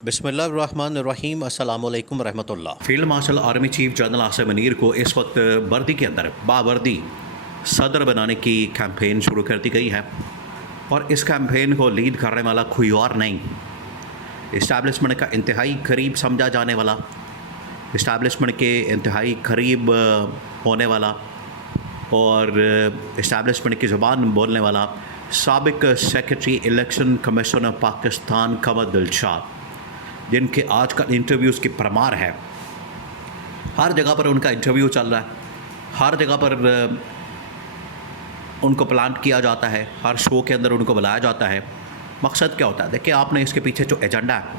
بسم اللہ الرحمن الرحیم۔ السلام علیکم ورحمۃ اللہ۔ Field marshal army chief general Asim Munir کو اس وقت وردی کے اندر باوردی صدر بنانے کی کیمپین شروع کر دی گئی ہے، اور اس کیمپین کو لیڈ کرنے والا کوئی اور نہیں، اسٹیبلشمنٹ کا انتہائی قریب سمجھا جانے والا، اسٹیبلشمنٹ کے انتہائی قریب ہونے والا اور اسٹیبلشمنٹ کی زبان بولنے والا سابق secretary election commission of Pakistan Qamar Dilshad, جن کے آج کل انٹرویوز کی پرمار ہے۔ ہر جگہ پر ان کا انٹرویو چل رہا ہے، ہر جگہ پر ان کو پلانٹ کیا جاتا ہے، ہر شو کے اندر ان کو بلایا جاتا ہے۔ مقصد کیا ہوتا ہے؟ دیکھیں، آپ نے اس کے پیچھے جو ایجنڈا ہے،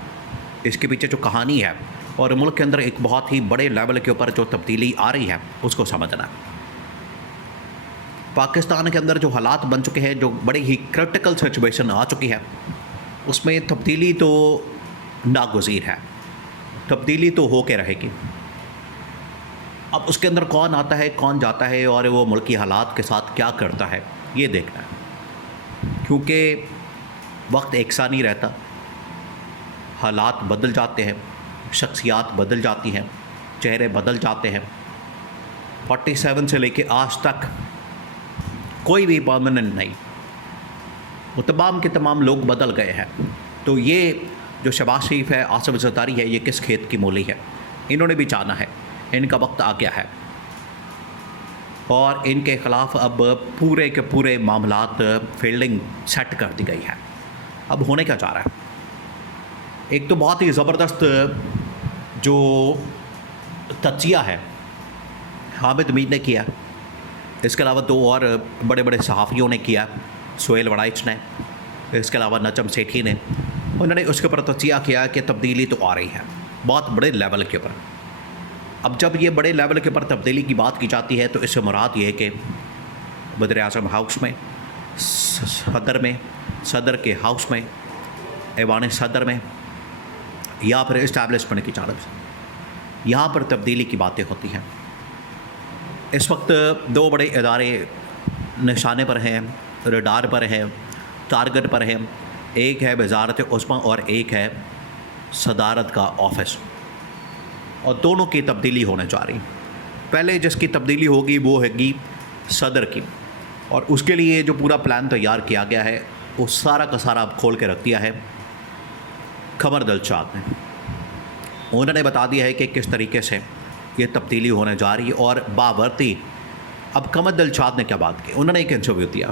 اس کے پیچھے جو کہانی ہے، اور ملک کے اندر ایک بہت ہی بڑے لیول کے اوپر جو تبدیلی آ رہی ہے، اس کو سمجھنا ہے۔ پاکستان کے اندر جو حالات بن چکے ہیں، جو بڑی ہی کرٹیکل سچویشن آ چکی ہے، اس میں تبدیلی تو ناگزیر ہے، تبدیلی تو ہو کے رہے گی۔ اب اس کے اندر کون آتا ہے، کون جاتا ہے، اور وہ ملکی حالات کے ساتھ کیا کرتا ہے، یہ دیکھنا ہے، کیونکہ وقت ایک سا نہیں رہتا، حالات بدل جاتے ہیں، شخصیات بدل جاتی ہیں، چہرے بدل جاتے ہیں۔ 47 سے لے کے آج تک کوئی بھی پرماننٹ نہیں، وہ تمام کے تمام لوگ بدل گئے ہیں۔ تو یہ جو شہباز شریف ہے، آصف زرداری ہے، یہ کس کھیت کی مولی ہے؟ انہوں نے بھی جانا ہے، ان کا وقت آ گیا ہے، اور ان کے خلاف اب پورے کے پورے معاملات فیلڈنگ سیٹ کر دی گئی ہے۔ اب ہونے کیا جا رہا ہے؟ ایک تو بہت ہی زبردست جو تجزیہ ہے حامد میر نے کیا، اس کے علاوہ دو اور بڑے بڑے صحافیوں نے کیا، سہیل وڑائچ نے، اس کے علاوہ نجم سیٹھی نے، انہوں نے اس کے اوپر تجزیہ کیا کہ تبدیلی تو آ رہی ہے بہت بڑے لیول کے اوپر۔ اب جب یہ بڑے لیول کے اوپر تبدیلی کی بات کی جاتی ہے، تو اس سے مراد یہ ہے کہ وزیر اعظم ہاؤس میں، صدر کے ہاؤس میں، ایوان صدر میں، یا پھر اسٹیبلشمنٹ کی جانب سے، یہاں پر تبدیلی کی باتیں ہوتی ہیں۔ اس وقت دو بڑے ادارے نشانے پر ہیں، ریڈار پر ہیں، ٹارگٹ پر ہیں، ایک ہے وزارت عظمیٰ اور ایک ہے صدارت کا آفس، اور دونوں کی تبدیلی ہونے جا رہی۔ پہلے جس کی تبدیلی ہوگی وہ ہوگی صدر کی، اور اس کے لیے جو پورا پلان تیار کیا گیا ہے، وہ سارا کا سارا اب کھول کے رکھ دیا ہے قمر دلشاد نے۔ انہوں نے بتا دیا ہے کہ کس طریقے سے یہ تبدیلی ہونے جا رہی ہے، اور باورتی اب قمر دلشاد نے کیا بات کی؟ انہوں نے ایک انٹرویو دیا،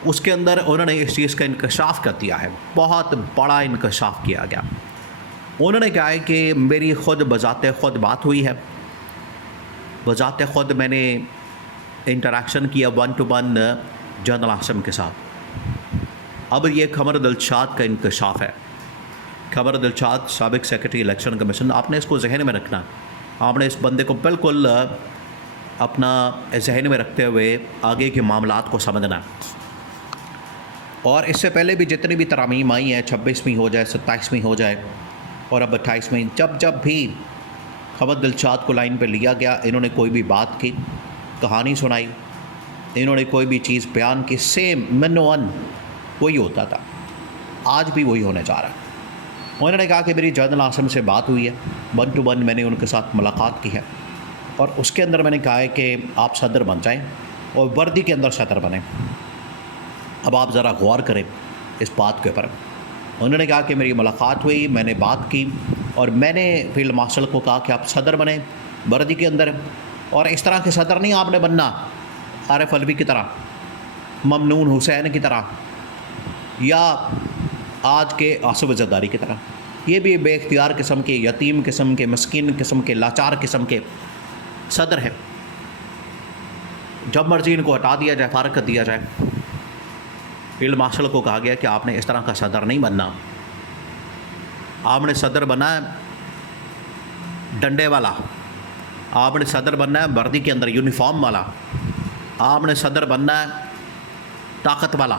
اس کے اندر انہوں نے اس چیز کا انکشاف کر دیا ہے، بہت بڑا انکشاف کیا گیا۔ انہوں نے کہا ہے کہ میری خود بذات خود بات ہوئی ہے، بذات خود میں نے انٹریکشن کیا 1 to 1 جنرل عاصم کے ساتھ۔ اب یہ قمر دلشاد کا انکشاف ہے۔ قمر دلشاد سابق سیکرٹری الیکشن کمیشن، آپ نے اس کو ذہن میں رکھنا، آپ نے اس بندے کو بالکل اپنا ذہن میں رکھتے ہوئے آگے کے معاملات کو سمجھنا۔ اور اس سے پہلے بھی جتنی بھی ترامیم آئی ہیں، 26ویں ہو جائے، 27ویں ہو جائے، اور اب 28ویں، جب بھی قمر دلشاد کو لائن پہ لیا گیا، انہوں نے کوئی بھی بات کی، کہانی سنائی، انہوں نے کوئی بھی چیز بیان کی، سیم منوان وہی ہوتا تھا، آج بھی وہی ہونے جا رہا ہے۔ انہوں نے کہا کہ میری جنرل عاصم سے بات ہوئی ہے، 1 to 1 میں نے ان کے ساتھ ملاقات کی ہے، اور اس کے اندر میں نے کہا ہے کہ آپ صدر بن جائیں، اور وردی کے اندر صدر بنیں۔ اب آپ ذرا غور کریں اس بات کے اوپر۔ انہوں نے کہا کہ میری ملاقات ہوئی، میں نے بات کی، اور میں نے فیلڈ مارشل کو کہا کہ آپ صدر بنیں وردی کے اندر، اور اس طرح کے صدر نہیں آپ نے بننا عارف علوی کی طرح، ممنون حسین کی طرح، یا آج کے آصف زرداری کی طرح۔ یہ بھی بے اختیار قسم کے، یتیم قسم کے، مسکین قسم کے، لاچار قسم کے صدر ہیں، جب مرضی ان کو ہٹا دیا جائے، فارغ کر دیا جائے۔ فیلڈ مارشل کو کہا گیا کہ آپ نے اس طرح کا صدر نہیں بننا، آپ نے صدر بننا ہے ڈنڈے والا، آپ نے صدر بننا ہے وردی کے اندر یونیفارم والا، آپ نے صدر بننا ہے طاقت والا،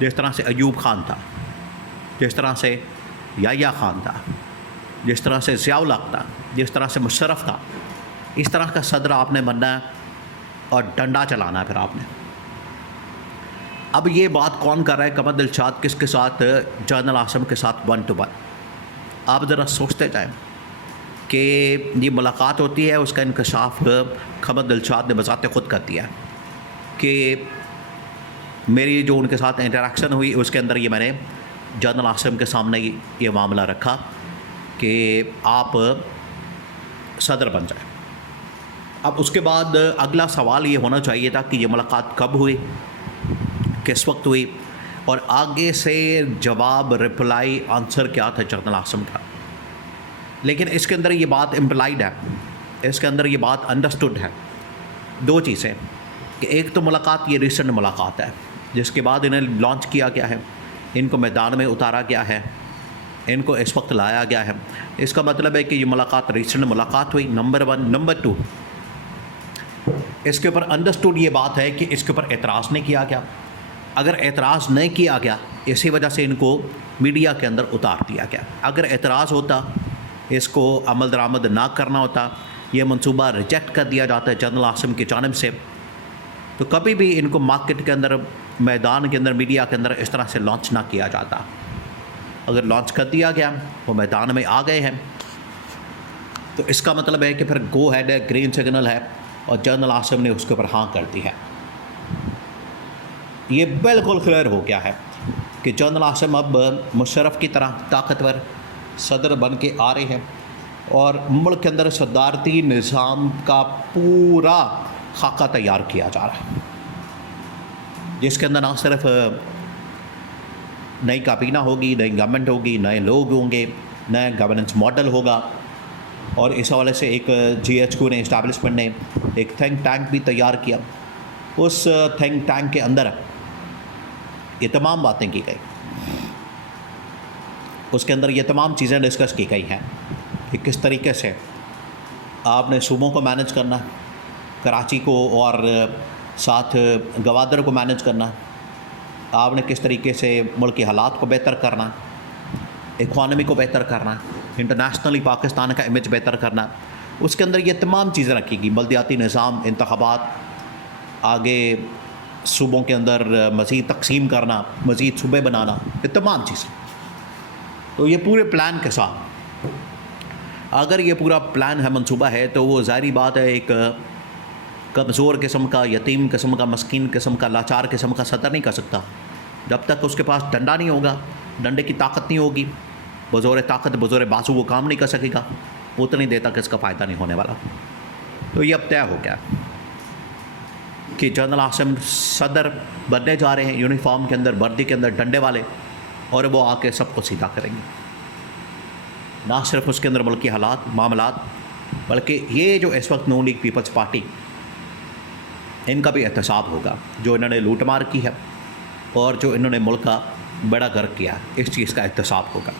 جس طرح سے ایوب خان تھا، جس طرح سے یحییٰ خان تھا، جس طرح سے ضیاء الحق تھا، جس طرح سے مشرف تھا۔ اس طرح کا صدر آپ نے بننا ہے، اور ڈنڈا چلانا ہے پھر آپ نے۔ اب یہ بات کون کر رہا ہے؟ قمر دلشاد کس کے ساتھ؟ جنرل عاصم کے ساتھ 1 to 1۔ آپ ذرا سوچتے جائیں کہ یہ ملاقات ہوتی ہے، اس کا انکشاف خمد دلشاد نے بذات خود کر دیا کہ میری جو ان کے ساتھ انٹریکشن ہوئی اس کے اندر یہ میں نے جنرل عاصم کے سامنے یہ معاملہ رکھا کہ آپ صدر بن جائیں۔ اب اس کے بعد اگلا سوال یہ ہونا چاہیے تھا کہ یہ ملاقات کب ہوئی، کس وقت ہوئی، اور آگے سے جواب، رپلائی، آنسر کیا تھا جنرل عاصم کا۔ لیکن اس کے اندر یہ بات امپلائڈ ہے، اس کے اندر یہ بات انڈرسٹوڈ ہے، دو چیزیں کہ ایک تو ملاقات یہ ریسنٹ ملاقات ہے جس کے بعد انہیں لانچ کیا گیا ہے، ان کو میدان میں اتارا گیا ہے، ان کو اس وقت لایا گیا ہے، اس کا مطلب ہے کہ یہ ملاقات ریسنٹ ملاقات ہوئی، نمبر 1۔ نمبر 2، اس کے اوپر انڈرسٹوڈ یہ بات ہے کہ اس کے اوپر اعتراض نہیں کیا گیا۔ اگر اعتراض نہیں کیا گیا اسی وجہ سے ان کو میڈیا کے اندر اتار دیا گیا۔ اگر اعتراض ہوتا، اس کو عمل درآمد نہ کرنا ہوتا، یہ منصوبہ ریجیکٹ کر دیا جاتا ہے جنرل عاصم کی جانب سے، تو کبھی بھی ان کو مارکیٹ کے اندر، میدان کے اندر، میڈیا کے اندر اس طرح سے لانچ نہ کیا جاتا۔ اگر لانچ کر دیا گیا، وہ میدان میں آ گئے ہیں، تو اس کا مطلب ہے کہ پھر گو ہیڈ ہے، گرین سگنل ہے، اور جنرل عاصم نے اس کے اوپر ہاں کر دی ہے۔ یہ بالکل کلیئر ہو گیا ہے کہ جنرل عاصم اب مشرف کی طرح طاقتور صدر بن کے آ رہے ہیں، اور ملک کے اندر صدارتی نظام کا پورا خاکہ تیار کیا جا رہا ہے، جس کے اندر نہ صرف نئی کابینہ ہوگی، نئی گورنمنٹ ہوگی، نئے لوگ ہوں گے، نئے گورننس ماڈل ہوگا، اور اس حوالے سے ایک GHQ نے، اسٹیبلشمنٹ نے ایک تھنک ٹینک بھی تیار کیا۔ اس تھنک ٹینک کے اندر یہ تمام باتیں کی گئی، اس کے اندر یہ تمام چیزیں ڈسکس کی گئی ہیں کہ کس طریقے سے آپ نے صوبوں کو مینج کرنا، کراچی کو اور ساتھ گوادر کو مینج کرنا، آپ نے کس طریقے سے ملک کے حالات کو بہتر کرنا، اکانومی کو بہتر کرنا، انٹرنیشنلی پاکستان کا امیج بہتر کرنا۔ اس کے اندر یہ تمام چیزیں رکھی گئی، بلدیاتی نظام، انتخابات، آگے صوبوں کے اندر مزید تقسیم کرنا، مزید صوبے بنانا، یہ تمام چیزیں۔ تو یہ پورے پلان کے ساتھ، اگر یہ پورا پلان ہے، منصوبہ ہے، تو وہ ظاہری بات ہے ایک کمزور قسم کا، یتیم قسم کا، مسکین قسم کا، لاچار قسم کا صدر نہیں کر سکتا جب تک اس کے پاس ڈنڈا نہیں ہوگا، ڈنڈے کی طاقت نہیں ہوگی، بزور طاقت، بزور بازو وہ کام نہیں کر سکے گا، اتنی دیر تک اس کا فائدہ نہیں ہونے والا۔ تو یہ اب طے ہو گیا کہ جنرل عاصم صدر بننے جا رہے ہیں، یونیفارم کے اندر، وردی کے اندر، ڈنڈے والے، اور وہ آ کے سب کو سیدھا کریں گے۔ نہ صرف اس کے اندر ملکی حالات، معاملات، بلکہ یہ جو اس وقت نون لیگ پیپلز پارٹی، ان کا بھی احتساب ہوگا، جو انہوں نے لوٹ مار کی ہے اور جو انہوں نے ملک کا بیڑا غرق کیا، اس چیز کا احتساب ہوگا۔